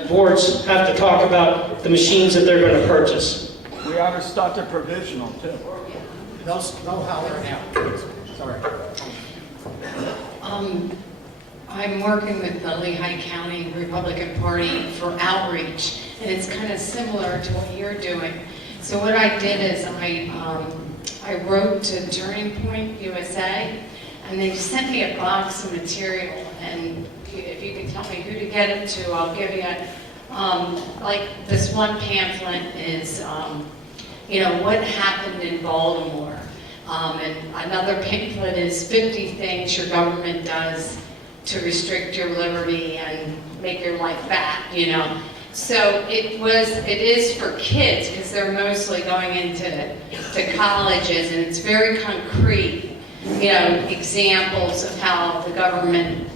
boards have to talk about the machines that they're going to purchase. We ought to start the provisional too. No hollering out. Sorry. I'm working with the Lehigh County Republican Party for outreach, and it's kind of similar to what you're doing. So what I did is I wrote to Turning Point USA, and they sent me a box of material, and if you can tell me who to get it to, I'll give you it. Like this one pamphlet is, what happened in Baltimore. And another pamphlet is 50 things your government does to restrict your liberty and make your life bad, So it is for kids because they're mostly going into colleges, and it's very concrete, examples of how the government,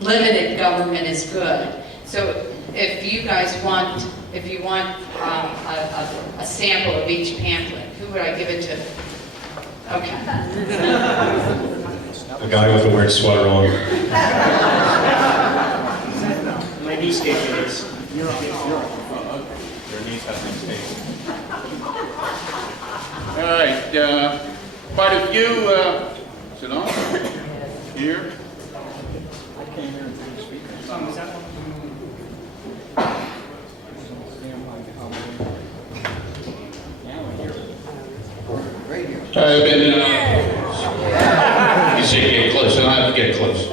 limited government is good. So if you guys want, a sample of each pamphlet, who would I give it to? Okay. The guy with the weird sweater on. My niece gave me this. Your niece has no space. All right, quite a few, sit on, here. I've been, you say get close, I don't have to get close.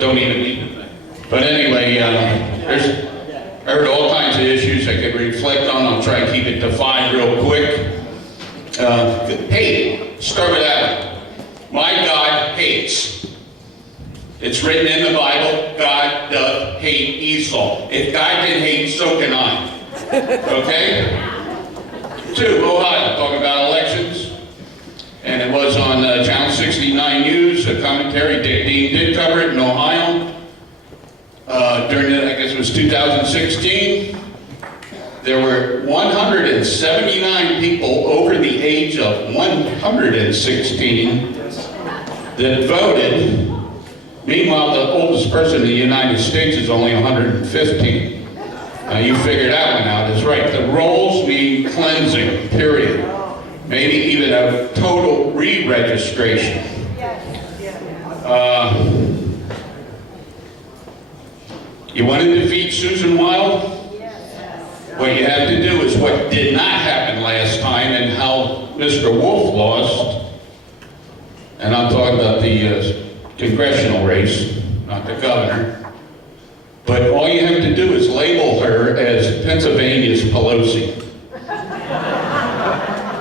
Don't even need to. But anyway, I heard all kinds of issues I could reflect on. I'll try and keep it to 5 real quick. Hate, start with that one. My God hates. It's written in the Bible, God does hate Esau. If God can hate, so can I. Okay? 2, Ohio, talking about elections. And it was on Channel 69 News, a commentary. Dick Dean did cover it in Ohio. During, I guess it was 2016, there were 179 people over the age of 116 that voted. Meanwhile, the oldest person in the United States is only 115. Now you figure that one out. It's right. The rolls need cleansing, period. Maybe even a total re-registration. You want to defeat Susan Wild? What you have to do is what did not happen last time and how Mr. Wolf lost. And I'm talking about the congressional race, not the governor. But all you have to do is label her as Pennsylvania's Pelosi.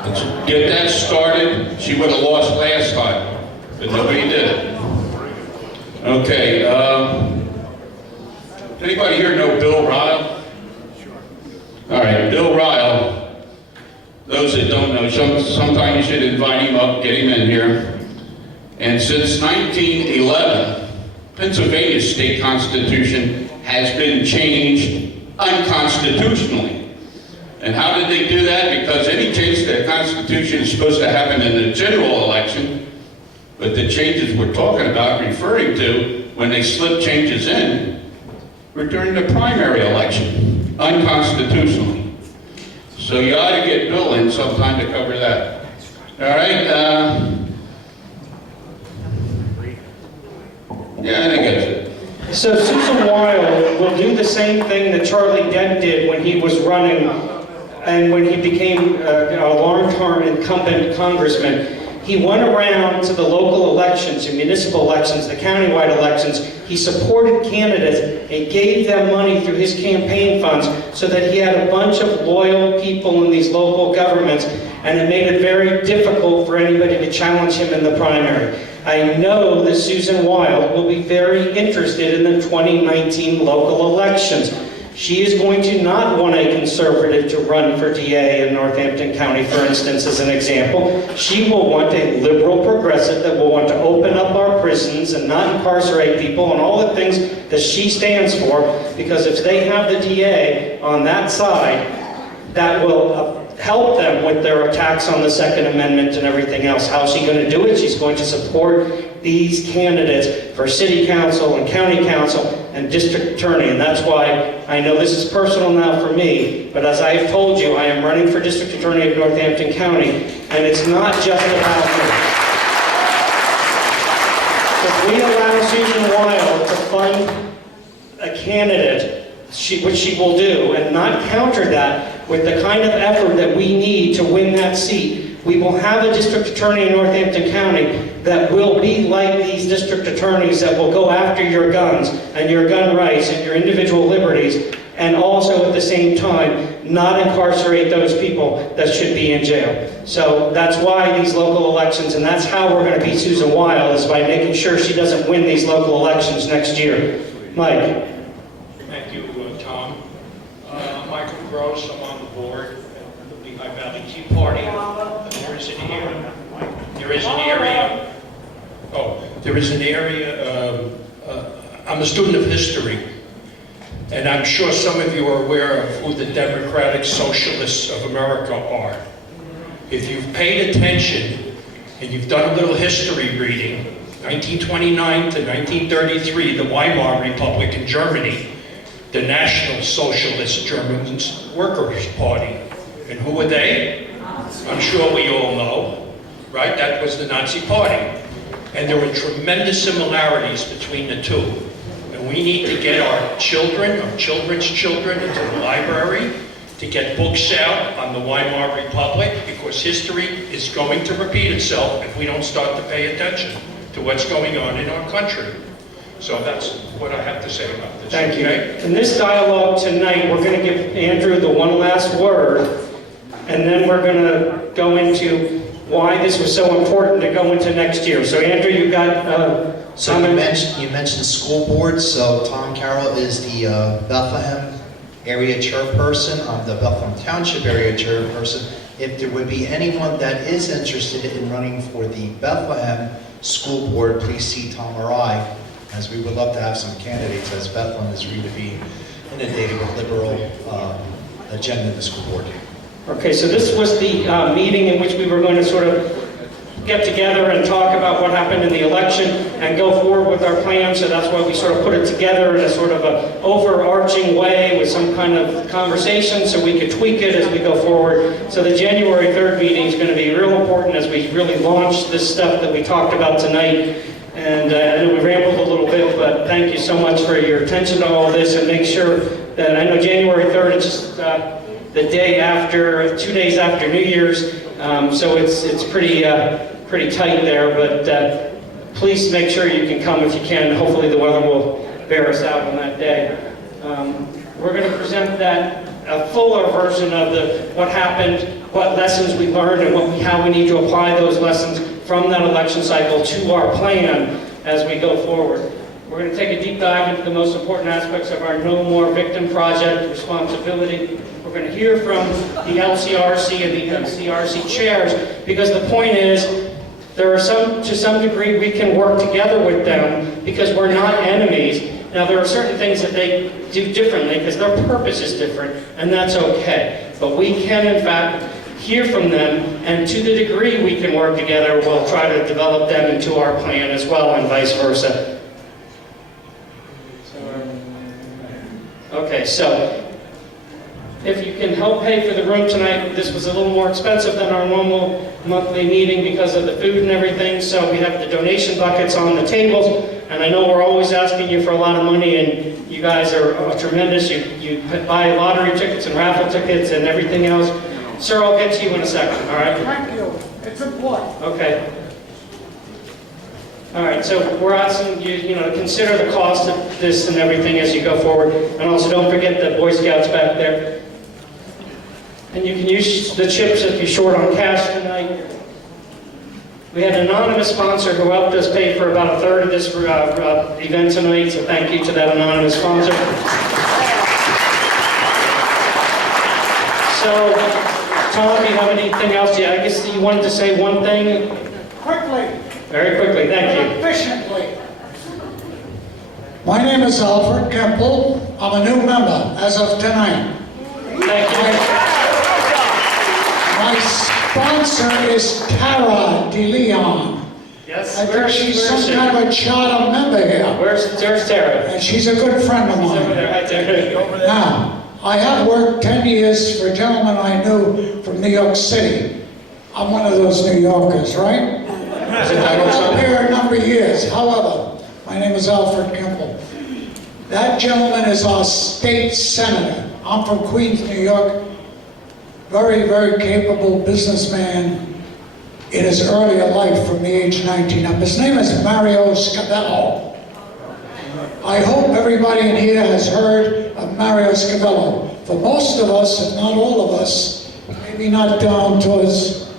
Let's get that started. She would have lost last time, but nobody did it. Okay, anybody here know Bill Ryle? All right, Bill Ryle, those that don't know, sometime you should invite him up, get him in here. And since 1911, Pennsylvania's state constitution has been changed unconstitutionally. And how did they do that? Because any change to the Constitution is supposed to happen in the general election, but the changes we're talking about, referring to, when they slip changes in, were during the primary election, unconstitutionally. So you ought to get Bill in sometime to cover that. All right? Yeah, I think that's it. So Susan Wild will do the same thing that Charlie Dent did when he was running and when he became a long-term incumbent congressman. He went around to the local elections, the municipal elections, the countywide elections. He supported candidates and gave them money through his campaign funds so that he had a bunch of loyal people in these local governments, and it made it very difficult for anybody to challenge him in the primary. I know that Susan Wild will be very interested in the 2019 local elections. She is going to not want a conservative to run for DA in Northampton County, for instance, as an example. She will want a liberal progressive that will want to open up our prisons and not incarcerate people and all the things that she stands for, because if they have the DA on that side, that will help them with their attacks on the Second Amendment and everything else. How's she going to do it? She's going to support these candidates for city council and county council and district attorney. And that's why I know this is personal now for me, but as I've told you, I am running for district attorney of Northampton County, and it's not just about me. If we allow Susan Wild to fund a candidate, which she will do, and not counter that with the kind of effort that we need to win that seat, we will have a district attorney in Northampton County that will be like these district attorneys that will go after your guns and your gun rights and your individual liberties, and also at the same time not incarcerate those people that should be in jail. So that's why these local elections, and that's how we're going to beat Susan Wild, is by making sure she doesn't win these local elections next year. Mike. Thank you, Tom. Michael Gross, I'm on the board of the Lehigh Valley Tea Party. There is an area, I'm a student of history, and I'm sure some of you are aware of who the Democratic Socialists of America are. If you've paid attention and you've done a little history reading, 1929 to 1933, the Weimar Republic in Germany, the National Socialist German Workers' Party. And who were they? I'm sure we all know, right? That was the Nazi Party. And there were tremendous similarities between the two. And we need to get our children, our children's children, into the library, to get books out on the Weimar Republic, because history is going to repeat itself if we don't start to pay attention to what's going on in our country. So that's what I have to say about this. Thank you. Okay? In this dialogue tonight, we're going to give Andrew the one last word, and then we're going to go into why this was so important to go into next year. So Andrew, you've got So you mentioned the school board. So Tom Carroll is the Bethlehem area chairperson. I'm the Bethlehem Township area chairperson. If there would be anyone that is interested in running for the Bethlehem school board, please see Tom or I, as we would love to have some candidates, as Bethlehem is really being inundated with liberal agenda in the school board. Okay, so this was the meeting in which we were going to sort of get together and talk about what happened in the election and go forward with our plan. So that's why we sort of put it together in a sort of an overarching way with some kind of conversation so we could tweak it as we go forward. So the January 3rd meeting is going to be real important as we really launch this stuff that we talked about tonight. And I know we rambled a little bit, but thank you so much for your attention to all this, and make sure that, I know January 3rd is just the day after, 2 days after New Year's, so it's pretty tight there, but please make sure you can come if you can. Hopefully the weather will bear us out on that day. We're going to present a fuller version of what happened, what lessons we learned, and how we need to apply those lessons from that election cycle to our plan as we go forward. We're going to take a deep dive into the most important aspects of our No More Victim Project responsibility. We're going to hear from the LCRC and the MCRC chairs, because the point is, to some degree, we can work together with them because we're not enemies. Now, there are certain things that they do differently because their purpose is different, and that's okay. But we can, in fact, hear from them, and to the degree we can work together, we'll try to develop them into our plan as well, and vice versa. Okay, so if you can help pay for the room tonight, this was a little more expensive than our normal monthly meeting because of the food and everything, so we have the donation buckets on the tables, and I know we're always asking you for a lot of money, and you guys are tremendous. You buy lottery tickets and raffle tickets and everything else. Sir, I'll get to you in a second, all right? Thank you. It's important. Okay. All right, so we're asking you, to consider the cost of this and everything as you go forward. And also don't forget the Boy Scouts back there. And you can use the chips if you're short on cash tonight. We had an anonymous sponsor who helped us pay for about a third of this event tonight, so thank you to that anonymous sponsor. So, Tom, do you have anything else? I guess you wanted to say one thing? Quickly. Very quickly, thank you. Efficiently. My name is Alfred Kemple. I'm a new member as of tonight. Thank you. sponsor is Tara DeLeon. Yes, I think she's some kind of a charter member here. Where's Tara? And she's a good friend of mine. Over there, right there. Now, I have worked 10 years for a gentleman I knew from New York City. I'm one of those New Yorkers, right? I've been up here a number of years. However, my name is Alfred Kimball. That gentleman is our state senator. I'm from Queens, New York. Very, very capable businessman in his earlier life from the age 19 up. His name is Mario Scavello. I hope everybody in here has heard of Mario Scavello. For most of us, if not all of us, maybe not down towards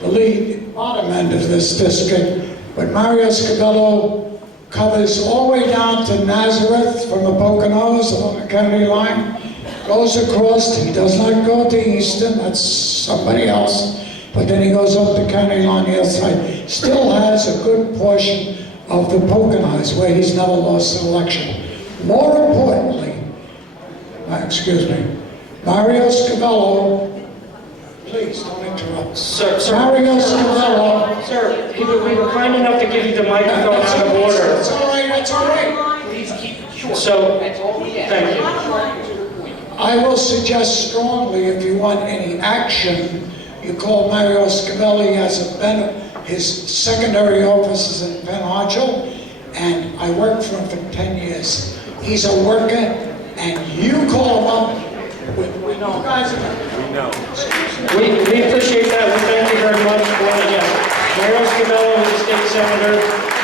the bottom end of this district, but Mario Scavello covers all the way down to Nazareth from the Poconos along the county line, goes across, he does not go to Easton, that's somebody else, but then he goes up the county line the other side. Still has a good portion of the Poconos where he's never lost an election. More importantly, Mario Scavello, please don't interrupt. Sir, Mario Scavello. Sir, we were kind enough to give you the microphone out of order. That's all right, that's all right. Please keep it short. So, thank you. I will suggest strongly, if you want any action, you call Mario Scavello. He has his secondary office is in Penn and I worked for him for 10 years. He's a worker, and you call him up. We know. We appreciate that. We thank you very much for it. Yes. Mario Scavello is a state senator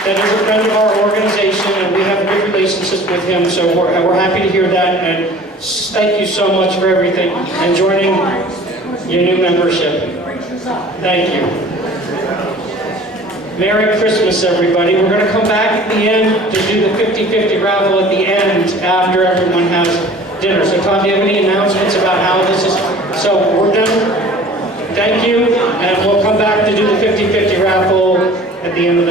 that is a friend of our organization, and we have a good relationship with him, so we're happy to hear that, and thank you so much for everything and joining your new membership. Thank you. Merry Christmas, everybody. We're going to come back at the end to do the 50-50 raffle at the end after everyone has dinner. So, Tom, do you have any announcements about how this is? So, we're done. Thank you, and we'll come back to do the 50-50 raffle at the end of the